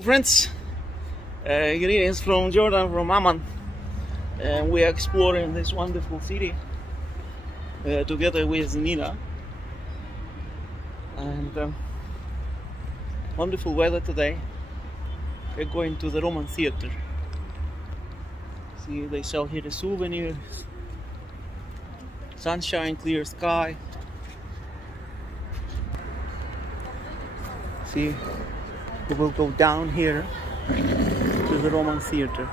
Friends, greetings from Jordan, from Amman, and we are exploring this wonderful city together with Nina, and wonderful weather today. We're going to the Roman Theater. See, they sell here the souvenirs, sunshine, clear sky. See, we will go down here to the Roman Theater.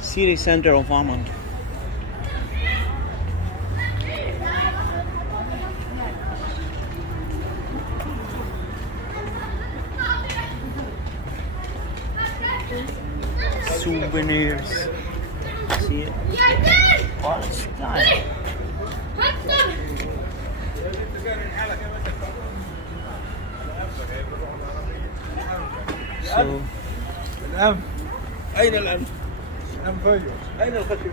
City center of Amman. Souvenirs. See it? Oh, it's nice. So, أين الآن؟ أين الخشب؟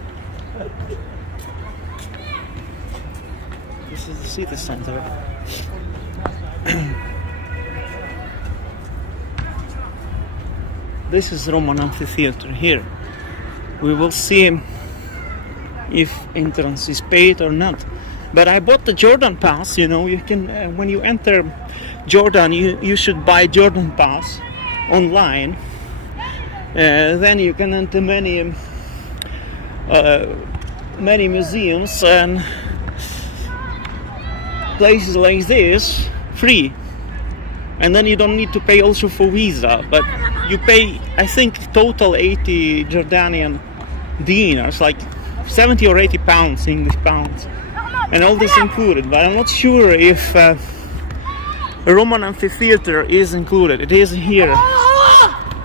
this is the city center. This is Roman Amphitheater here. We will see if entrance is paid or not. But I bought the Jordan pass. You know, you can when you enter Jordan, you should buy Jordan pass online. Then you can enter many museums and places like this free, and then you don't need to pay also for visa, but you pay, I think, total 80 Jordanian dinars, like 70 or 80 pounds, English pounds, and all this included. But I'm not sure if Roman Amphitheater is included. It is here,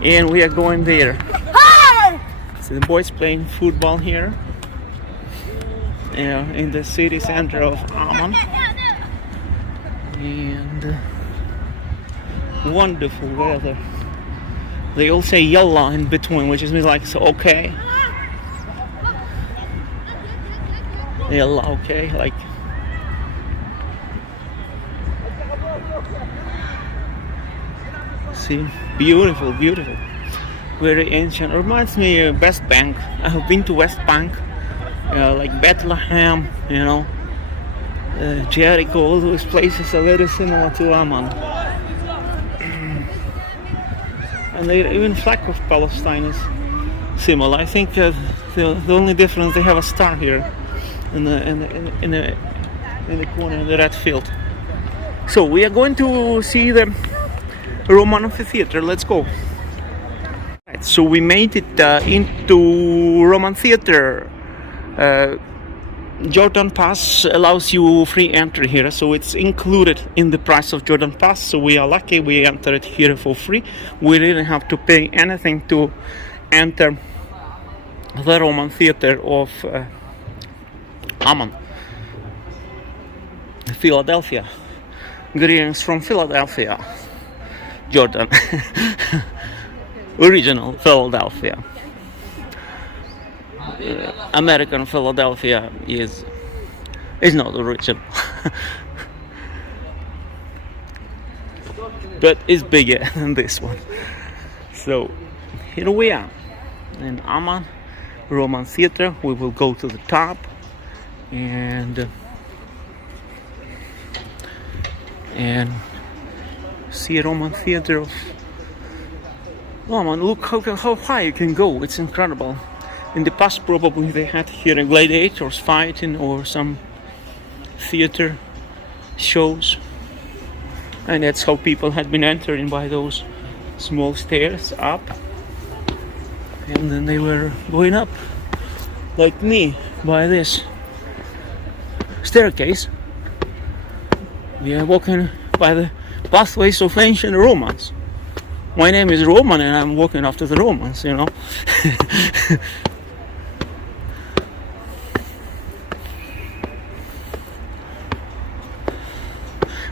and we are going there. So the boys playing football here in the city center of Amman, and wonderful weather. They all say yalla in between, which means like, so okay, yalla, okay, like. See, beautiful, beautiful. Very ancient. It reminds me of West Bank. I have been to West Bank, like Bethlehem, you know, Jericho. All those places are very similar to Amman. And even flag of Palestine is similar. I think the only difference, they have a star here in the corner, in the red field. So we are going to see the Roman Amphitheater. Let's go. Right, so we made it into Roman Theater. Jordan Pass allows you free entry here, so it's included in the price of Jordan Pass. So we are lucky we entered here for free. We didn't have to pay anything to enter the Roman Theater of Amman, Philadelphia. Greetings from Philadelphia, Jordan. Original Philadelphia. American Philadelphia is not original, but it's bigger than this one. So here we are in Amman, Roman Theater. We will go to the top and see Roman Theater of Amman. Look how high you can go. It's incredible. In the past, probably they had here gladiators fighting or some theater shows, and that's how people had been entering by those small stairs up, and then they were going up like me by this staircase. We are walking by the pathways of ancient Romans. My name is Roman and I'm walking after the Romans, you know.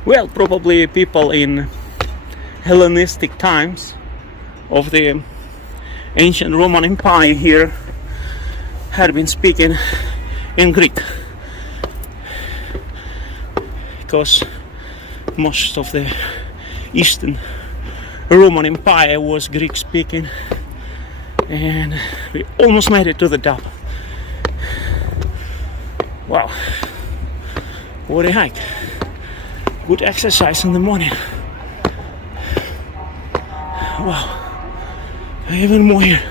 Well, probably people in Hellenistic times of the ancient Roman Empire here had been speaking in Greek, because most of the Eastern Roman Empire was Greek speaking, and we almost made it to the top. Wow, what a hike. Good exercise in the morning. Wow, even more here.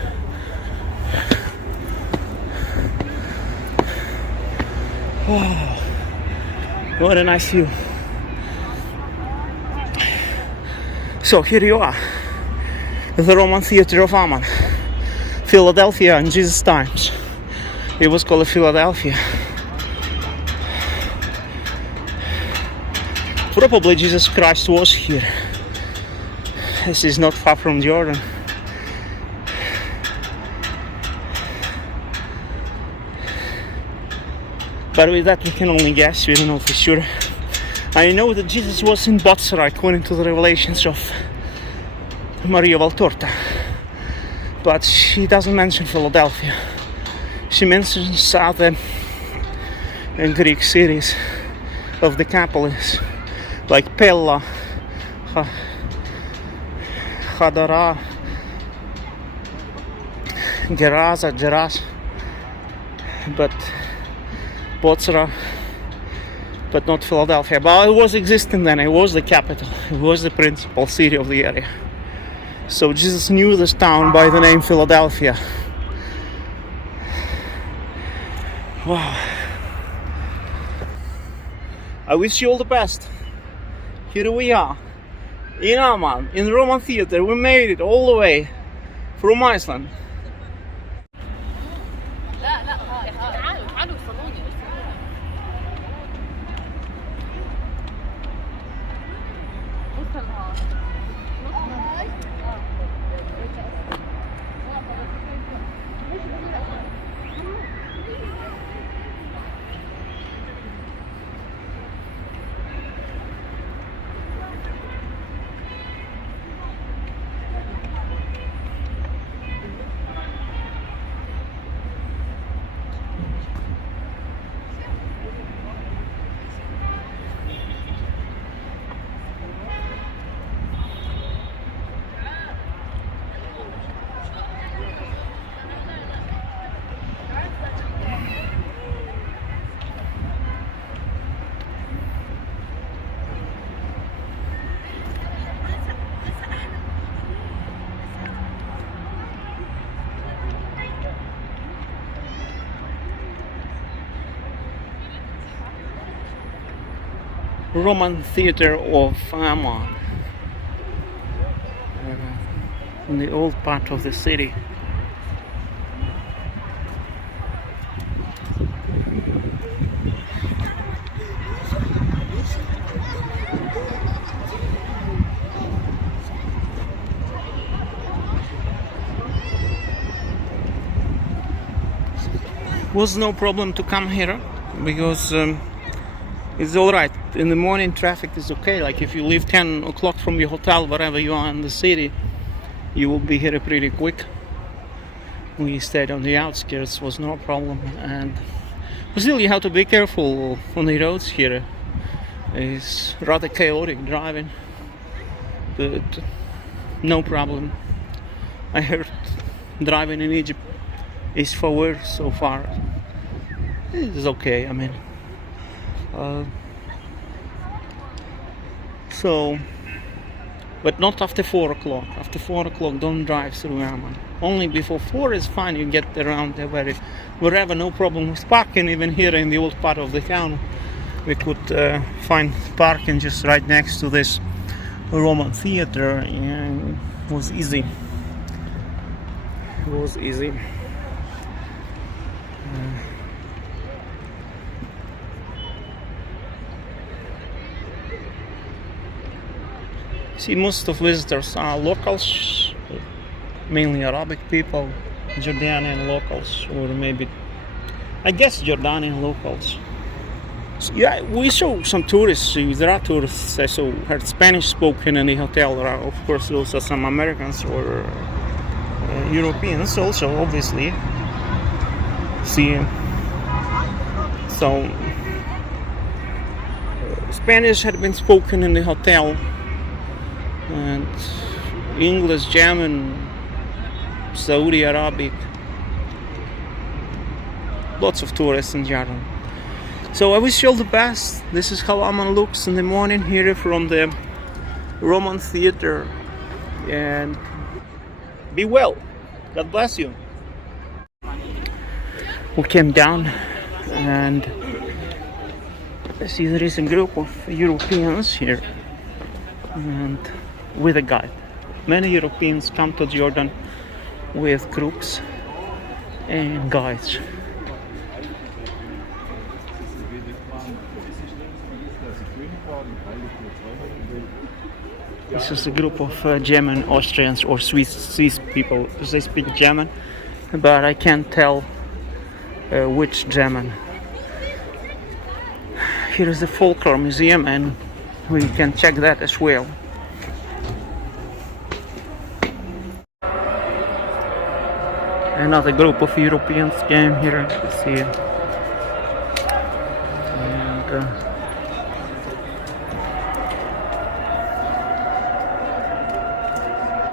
Wow, what a nice view. So here you are, the Roman Theater of Amman, Philadelphia in Jesus' times. It was called Philadelphia. Probably Jesus Christ was here. This is not far from Jordan. But with that we can only guess, we don't know for sure. I know that Jesus was in Bozrah according to the revelations of Maria Valtorta, but she doesn't mention Philadelphia. She mentions other Greek cities of the capitals, like Pella, Hadara, Geras, but Bozrah, but not Philadelphia. But it was existing then. It was the capital. It was the principal city of the area. So Jesus knew this town by the name Philadelphia. Wow. I wish you all the best. Here we are in Amman, in the Roman Theater. We made it all the way from Iceland. Roman Theater of Amman, in the old part of the city. Was no problem to come here because it's all right. In the morning traffic is okay. Like if you leave 10 o'clock from your hotel, wherever you are in the city, you will be here pretty quick. We stayed on the outskirts, was no problem. And still you have to be careful on the roads here. It's rather chaotic driving, but no problem. I heard driving in Egypt is for worse so far. It's okay, I mean. But not after 4 o'clock. After 4 o'clock, don't drive through Amman. Only before 4 is fine. You get around there wherever, no problem with parking. Even here in the old part of the town, we could find parking just right next to this Roman theater, and it was easy. It was easy. See, most of visitors are locals, mainly Arabic people, Jordanian locals, or maybe, I guess, Jordanian locals. So, yeah, we saw some tourists. There are tourists. I saw heard Spanish spoken in the hotel. There are, of course, also some Americans or Europeans also, obviously. See, so Spanish had been spoken in the hotel, and English, German, Saudi Arabic, lots of tourists in Jordan. So I wish you all the best. This is how Amman looks in the morning here from the Roman Theater, and be well. God bless you. We came down and I see there is a group of Europeans here and with a guide. Many Europeans come to Jordan with groups and guides. This is a group of German, Austrians or Swiss people, because they speak German, but I can't tell which German. Here is the Folklore Museum and we can check that as well. Another group of Europeans came here to see it. And